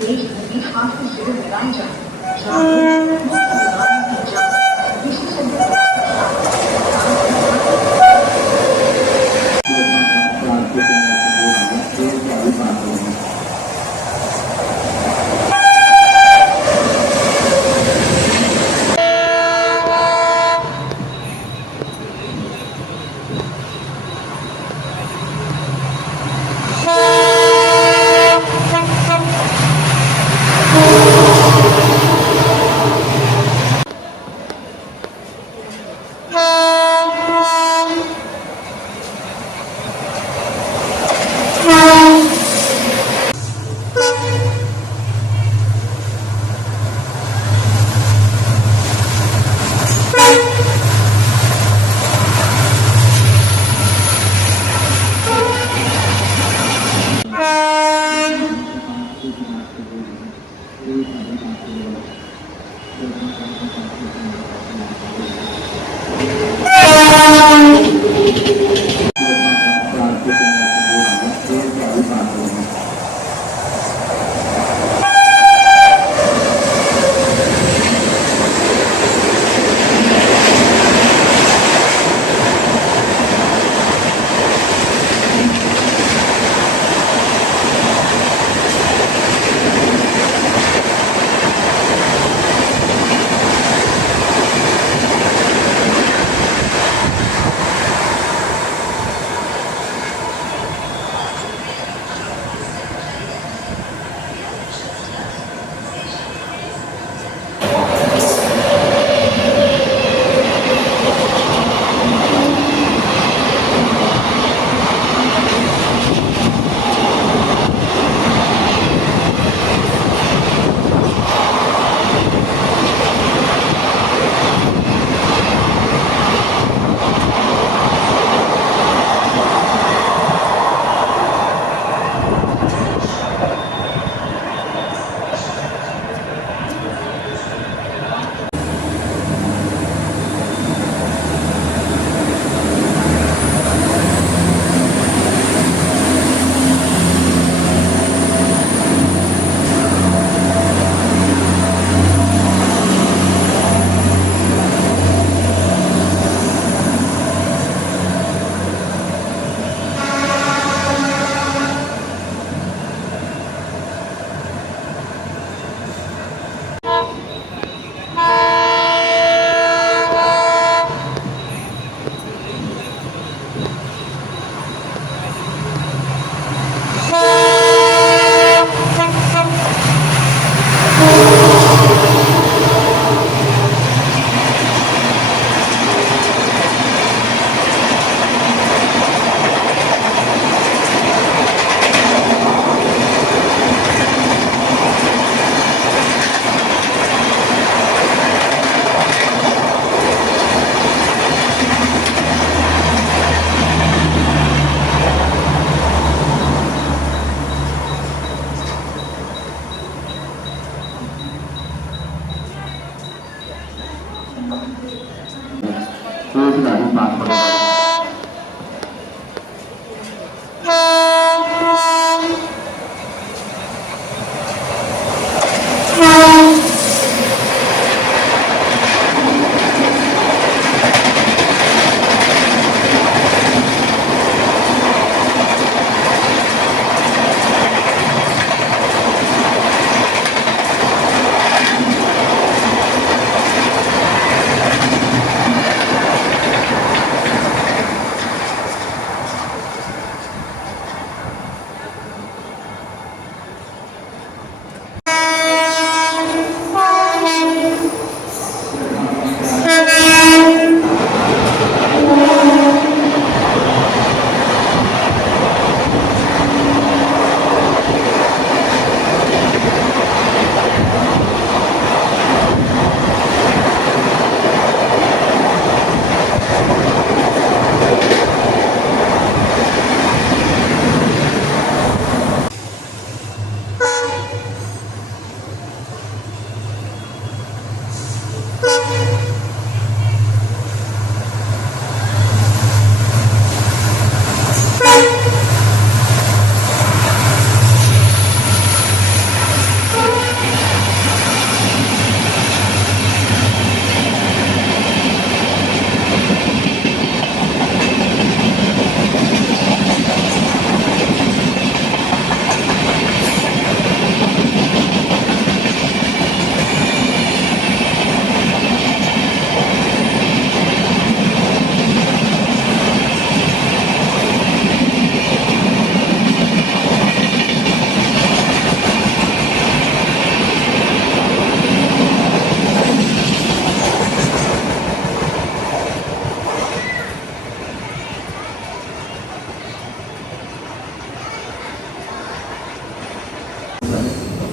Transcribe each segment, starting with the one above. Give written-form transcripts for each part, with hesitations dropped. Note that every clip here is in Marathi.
देशभूमि हाथ में शिविर लगाए जाए विशेषज्ञ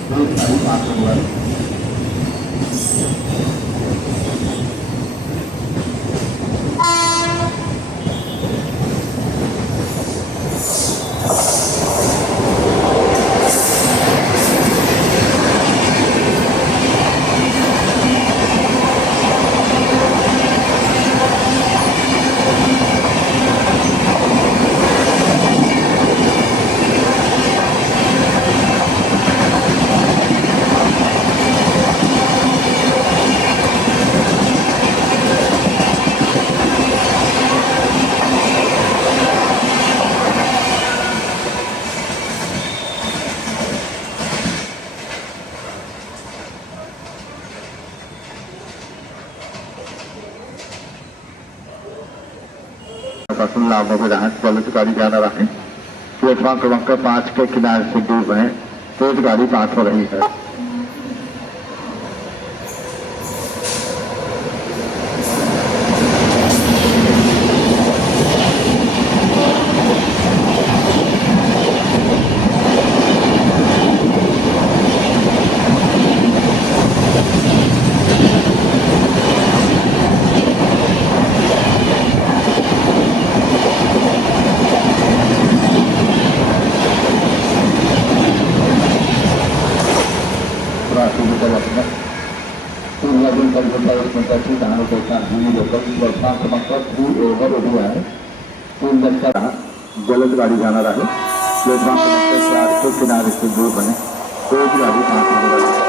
एक गाड़ी पास हुआ है। पासून लांब राहत चालक गाड़ी जाना रहे प्लेटफॉर्म क्रमांक 5 के किनारे से दूर रहे, तेज गाड़ी पास हो रही है। गलत गाड़ी जाना रहे प्लेटफॉर्म क्रमांक 4 के किनारे से दूर बने, तेज गाड़ी पास हो रही है।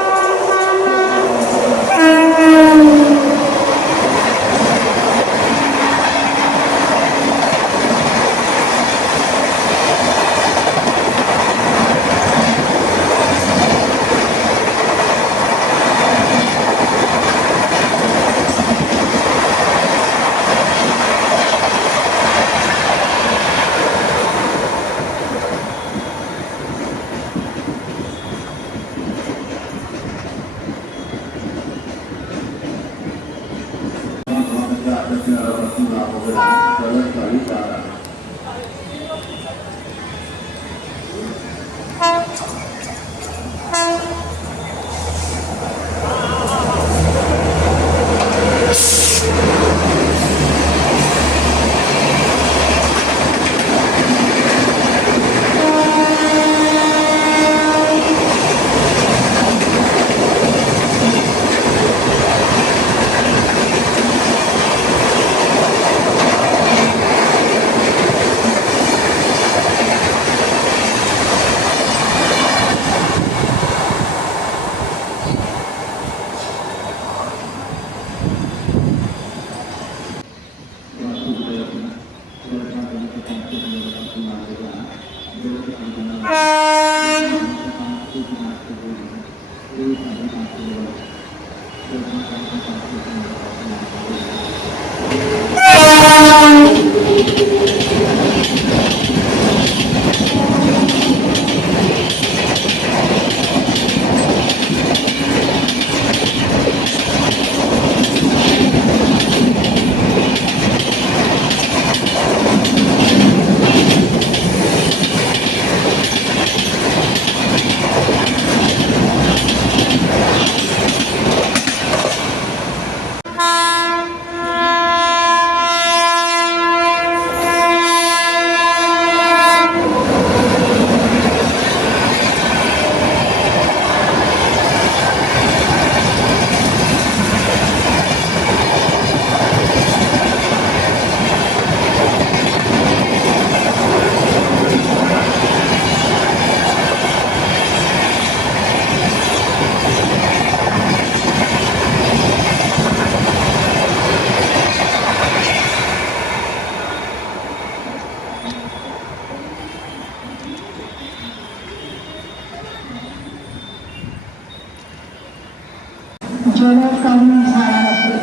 जलकालीन झाडांमध्ये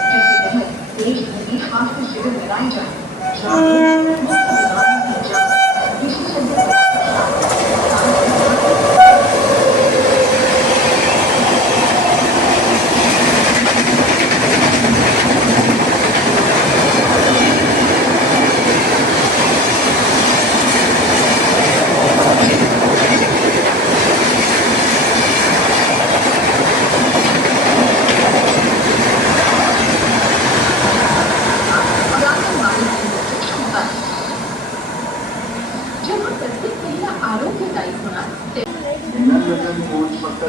जिसके तहत देश भर में खास शिविर लगाए जाएं।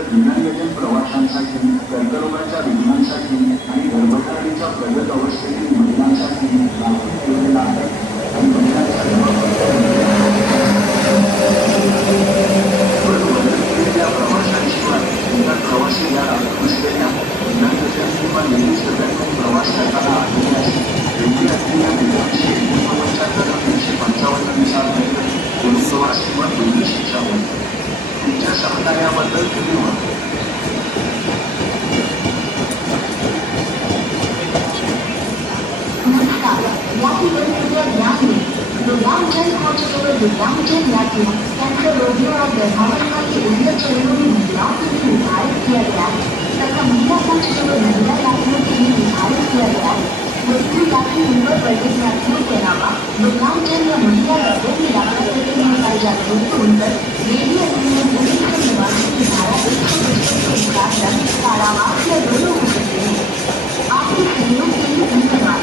विनानियोजन प्रवाशांसाठी, कर्करोगाच्या रुग्णांसाठी आणि गर्भधारणेच्या प्रगत अवस्थेतील महिलांसाठी लागू केलेला आहे आणि महिलांच्या या प्रवाशांशिवाय इतर प्रवासी दरात नसलेल्या विनानियोजन किंवा नियमित डब्यातून प्रवास करताना आढळल्यास रेल्वे असलेल्या 1989च्या कलम 355 नुसार प्रवास किंवा दोन्ही शिक्षा होईल. तुमच्या सहकार्याबद्दल धन्यवाद. नमस्कार. याची परिस्थिती ध्यान दें. दिव्यांगजन पहुंचने दिव्यांगजन यात्रियों कैंसर रोगियों और गर्भावस्था के उन्नत चरणों में महिलाओं के लिए निर्धारित किया गया है तथा महिला पहुंचने महिला यात्रियों के लिए निर्धारित किया गया है. वरिष्ठ यात्री उम्र वर्गित यात्रियों के अलावा दिव्यांगजन या महिला यात्रियों की यात्रा करते हुए पाए जाते हैं तो उन पर रेलवे अधिनियम 1989 की धारा 155 के अनुसार दंड, कारावास या दोनों हो सकते हैं. आपके सहयोग के लिए धन्यवाद.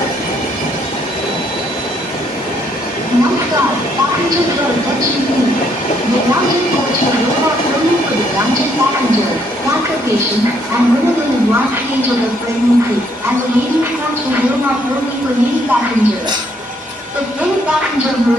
नमस्कार. Passengers for attention please. Divyangjan coach has no more only for Divyangjan passengers, cancer patients and women in advanced stages of pregnancy, and the ladies coach has no more only for lady passengers. If any passenger who